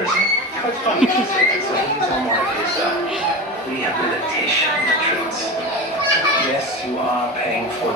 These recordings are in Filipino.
person. Quite funny to say that some of his rehabilitation treats. Yes, you are paying for.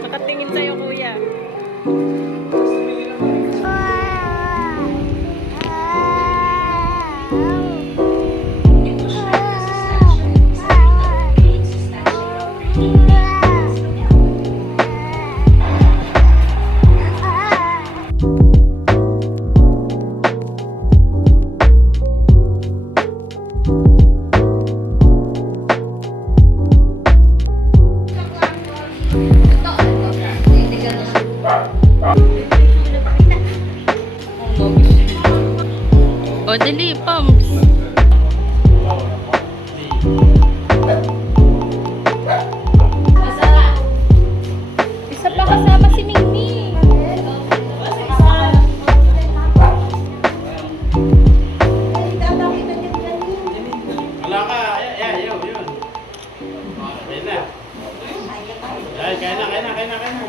Nakatingin sa'yo, kuya. O, dali, Pams. Isa pa kasama si Mingming. Wala ka. Yun. Kaya na. Kaya na.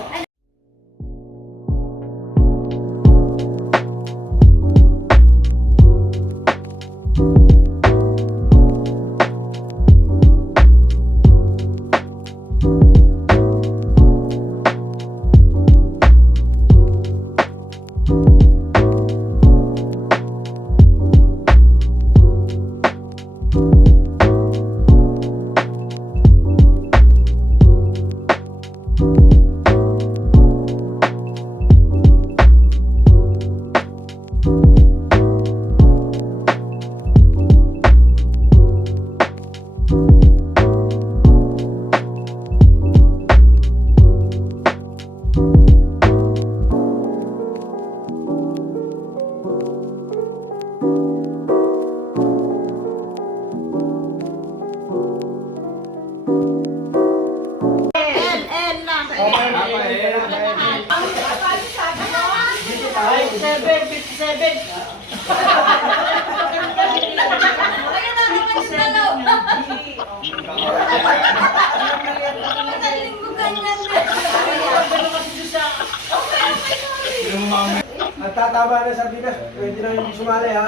Nagtataba na sa Pinas, pwede na yung sumali ha.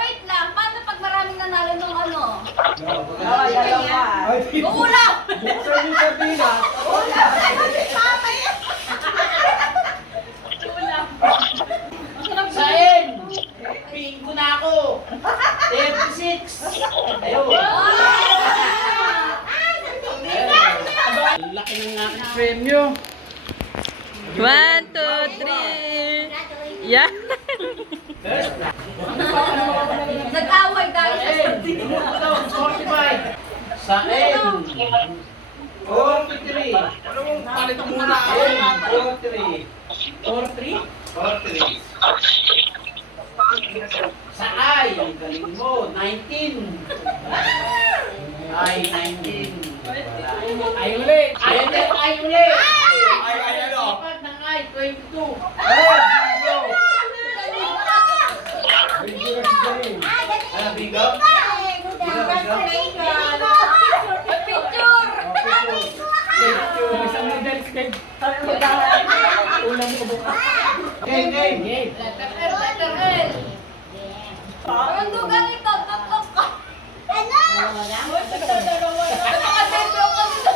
Wait lang, paano pag maraming nanalo ng ano? Ay, Ulam! buksan yung sardinas. Sain! Pingo na ako. 36. Ayun. Laki ng aking premyo. 1, 2, 3. Yeah. Nag-away dahil sa Sain! sardina. 45. Sain! 43. Palit muna ako. 43. 43? 43. Sa ay, ang galing mo. 19. Ay, 19. Ay ulit. Ay ulit. Ay ulit. Ay ano? Sipat ng ay, 22. Bingo na si Janine. Ano, bingo? Isang noodles kay ulam ko bukas. Game. Letter L. Ang dugan ito, tutok ka. Ano? Nakadentro ka sa...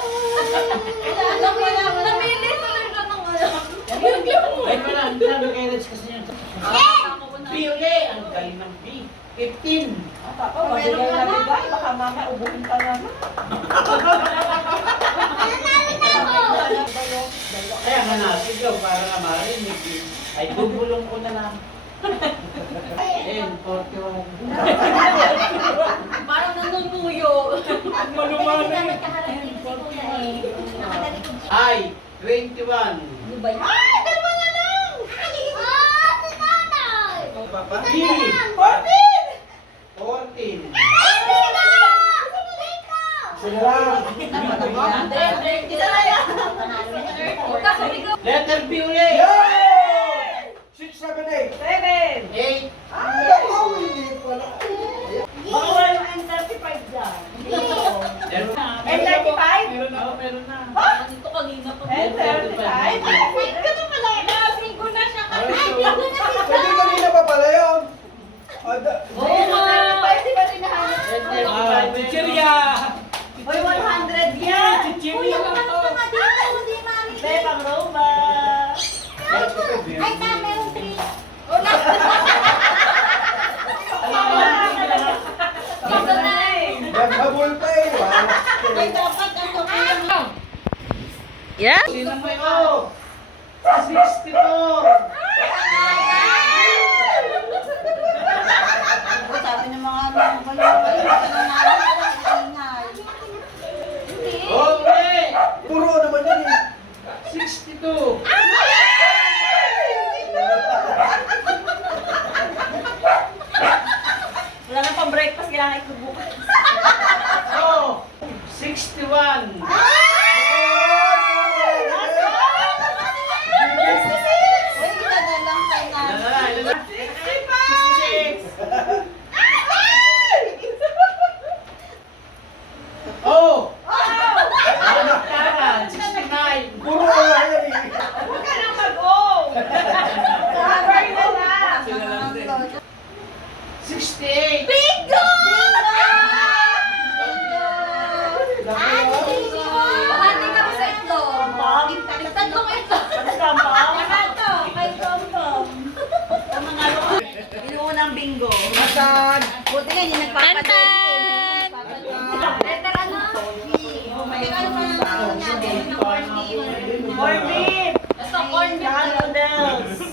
Namili tuloy ka ng ano. Ay, wala. Ang dami kayo kasi yun. Pili! 15. Papa, mabigay na bigay. Baka mama ubuhin ka naman. Kaya nga na, sigaw para nga marinig. Ay, bubulong ko na lang. 10, 41. Parang nanunguyo. Malumanay. Ay, 21. Ano ba yan? Ay, dalawa na lang! Si nanay! Papa? B, 14. Sila lang. Isa na yan! Huwag ka sumigaw. Letter B ulit. Yay! 6, 7, 8. 7. 8. Ay, ako hindi pala. Baka wala yung N35 dyan. Meron na. N35? Meron na. Meron na. Dito kanina pa. N35? Ganun pala. Nasing ko na siya Ay, kanina. Pwede kanina pa pala yun. Ada. Oo nga. Di ba rin nahanap? Chichirya! Uy, 100 yan! Uy, yung ano pa nga dito. Hindi mami. Bebang Roma! Ay, tama yung 3. Ito na eh. Naghabol pa eh. Ay, dapat ano kaya. Yeah? Sino mo ito? 64! Sabi ng mga Okay! Puro naman yan eh. 62! Wala na pang breakfast, kailangan ito bukas. Oh! 61! Uy, kita na lang kay Ilan nanay. na? Ilan na? 66! Oh! Tama! 69! Puro nga yan eh. Huwag ka nang mag-oh! Cover na lang! 68! Bingo! Bahati kami sa itlog. Tatlong itlog. Ano ka ba? Nakato, kay Tom-Tom. Inuunang bingo. Asan? Buti nga, hindi Tantan! Letter ano? Letter ano pa ang natin? Yung corn beef. Corn beef! Ito, corn beef.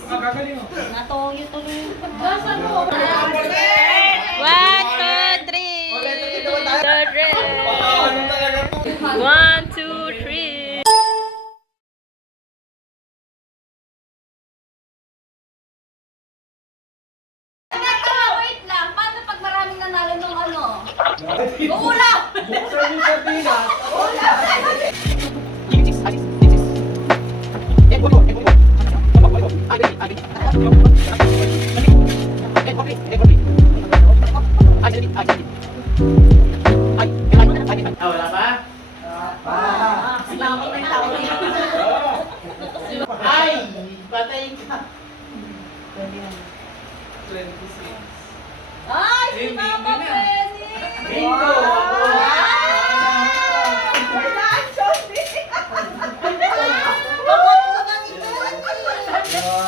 Saka noodles. Natuyo tuloy. Nasaan mo? 1, 2, 3! Third red! 1, 2, 3! Wait lang. Paano pag maraming nanalo ng ano? Ulam! Buksan yung sardinas. Ah, wala pa? Sinama ko yung tao na yan. Ay! Patay ka! Ay, si Mama Penny! Bingo!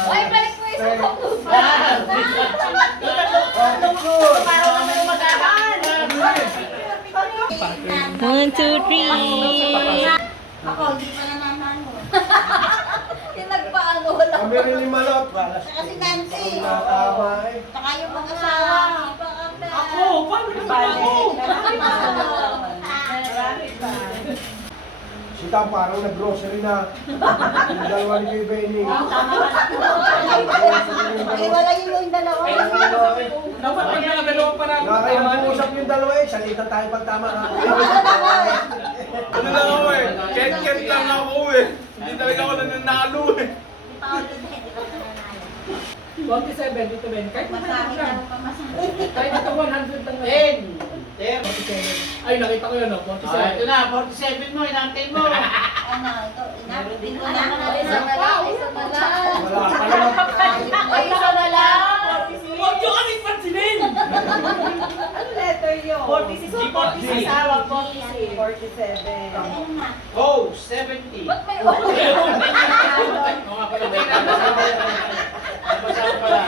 Ay, balik mo yung sa Parang naman yung magahan. 1, 2, 3! Ako, hindi pa nananalo. Yung nagpaano, wala. Kami rin ni Malot. Saka si Nancy. Tama eh. Saka yung mga asawa. Ako! Paano naman ako? Marami pa. Si Tam parang nag-grocery na. Yung dalawa ni Kuya Benny. Ay, wala yung dalawa. Dapat may mga dalawa pa na. Nakakayang-usap yung dalawa eh. Salitan tayo pag tama ha. Ano lang ako eh, ket-ket lang ako eh. Hindi talaga ako nananalo eh. 27 dito Ben. Kahit Masahin siya. daw pa masahin. Kahit ito 100 lang. 10. 47. Ay, nakita ko yun, 47. Ito na, 47 mo, inantay mo. Ano, ito, inabot ko na. Isa na lang, isa na lang. Wala pa naman. Ay, isa na lang. Huwag nyo kami pansinin! Ano letter yun? 46. 46. Asawa, 46. 47. Oh, 70. Ba't may Oo nga pala, may kasama pala.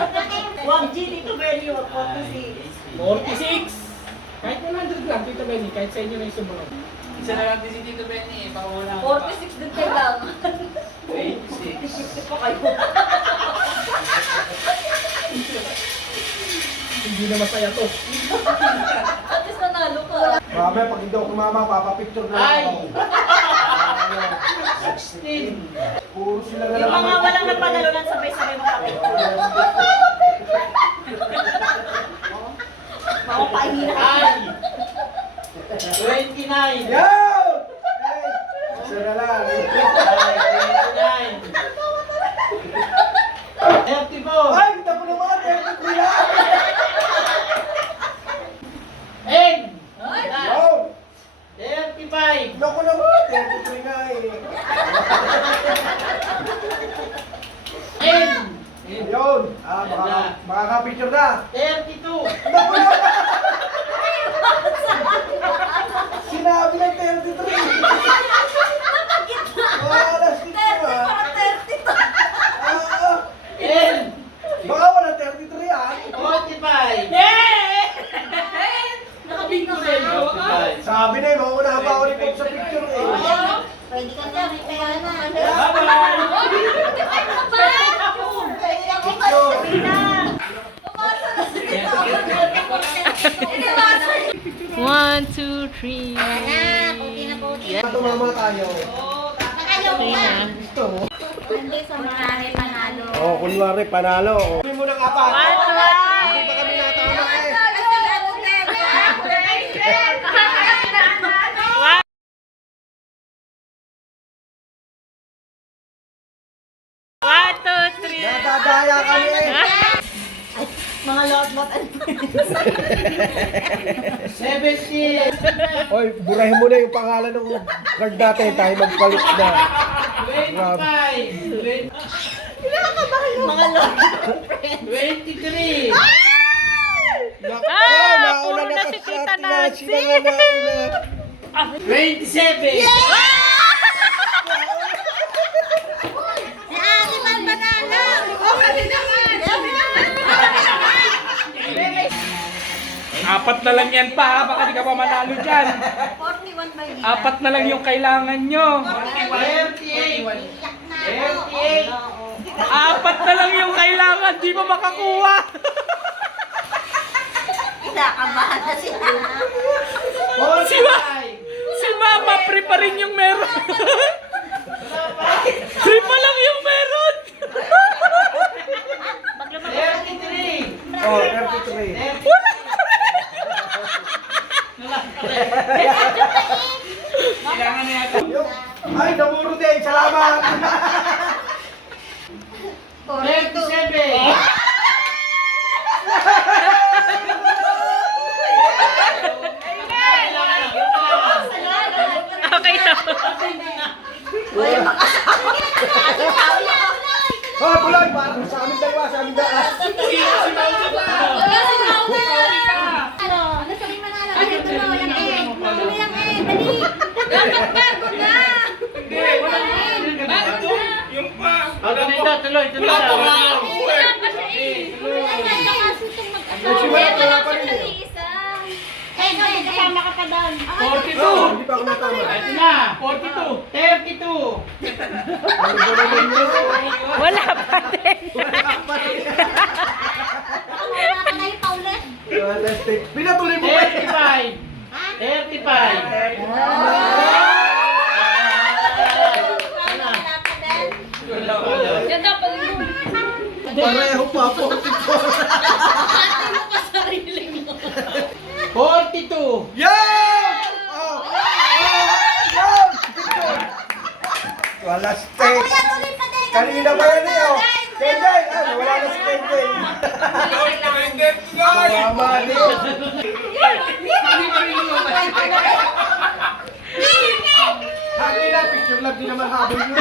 Huwag G dito, Benny, 46. 46. Kahit 100 lang, Tito Benny, kahit sa inyo na yung sumunod. Isa na lang din si Tito Benny, baka wala. 46 din kailangan. 26. Pa kayo. Hindi na masaya to. At least nanalo ka. Mamaya pag hindi ako kumama, papapicture na lang Ay! ako. 16. Puro sila na Yung lang. mga walang napanalunan sabay-sabay makapicture. Mga pahingi na. Ay! 29. Yo! Isa na lang. Ay, 29. 34. Ay, kita ko naman, 33 lang. N. Yo! 35. Naku naman, 33 nga eh. N. Yun. Makaka-picture na. 32. Naku naman. Sinabi ng 33. Oh, last week naman. Para 30 to. N. Baka wala 33 ah. 45. Nakabingo na yun. 45. Sabi na eh, mauna pa ako ni Pop sa picture eh. Pwede ka na, may pera na. Bye-bye. Pwede ako Picture. Pumasa na si Tito. Inibasa. 1, 2, 3. Yeah. Tumama tayo. Okay na. Gusto mo? Hindi sa marami panalo. Oh, kunwari panalo. Oh. Sabi mo ng apat. Hindi pa kami natama eh. One, two, three. Nadadaya kami eh. Mga lot-lot and 70. Hoy, burahin mo na yung pangalan ng card natin. Tayo magpalit na. 25. mga lot. 23. Naku, Ah, nauna puro na na pa si sa Tita atin na. Nancy. Sila nga nauna. 27. Si Ate Man Banana. Apat na lang yan pa, ha? Baka di ka pa manalo dyan. 41 by Apat na lang yung kailangan nyo. 38. 38. Apat na lang yung kailangan, di ba makakuha? Kinakabahan na sila. 45. Si Mama, free pa rin yung meron. Free pa lang yung meron. 33. Oh, 33. Kailangan na yata. Ay, namuro din. Salamat. 37. Okay na. Oh, tuloy. Parang sa amin dalawa, sa amin dalawa. Wala si Mauer. Ano? Ano sabi manalo? Ano ito na? Walang eh. Tuloy lang eh. Dali. Dapat bago na. Hindi, wala na. Bakit to? Yung pa. Tuloy. Wala pa nga ako eh. Wala pa rin eh. Kasama ka pa doon. 42. Hindi pa ako natama. Ito na. 42. 32. Ano ba naman yun? Wala pa din. Wala ka na yung Paulet. Pinatuloy mo ba? 35. 35. Yan dapat yung Pareho pa po. 42. Yan! Oh! Yan! Wala steak. Kanina pa yan eh, oh. Kenjay! Ano, wala na si Kenjay. Tama niyo. Hagi na, picture lang din naman habol yun.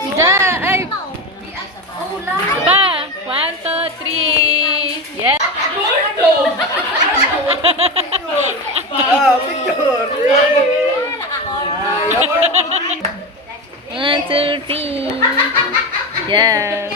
Diyan. Ay, ulan. pa. 1, 2, 3. Yes. Ah, picture. One, two, three. Yeah.